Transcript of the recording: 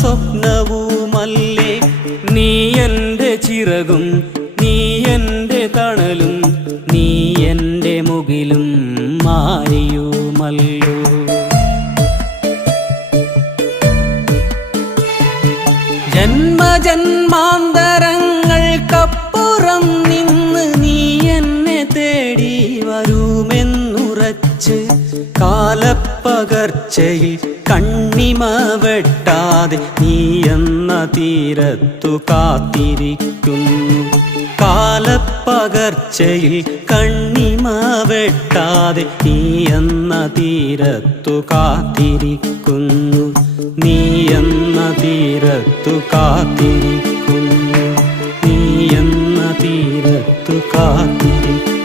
സ്വപ്നവുമല്ലേ നീ എന്റെ ചിറകും നീ എന്റെ തണലും നീ എന്റെ മുകിലും മാറിയുമല്ലോ ജന്മജന്മാന്തരങ്ങൾക്കപ്പുറം നിന്ന് നീ എന്നെ തേടി വരുമെന്നുറച്ച് കാലപ്പകർച്ചയിൽ കണ്ണിമ വെട്ടാതെ നീ എന്ന തീരത്തു കാത്തിരിക്കുന്നു. കാലപ്പകർച്ചയിൽ കണ്ണിമ വെട്ടാതെ നീ എന്ന തീരത്തു കാത്തിരിക്കുന്നു. നീ എന്ന തീരത്തു കാത്തിരിക്കുന്നു. നീ എന്ന തീരത്തു കാത്തിരിക്കുന്നു.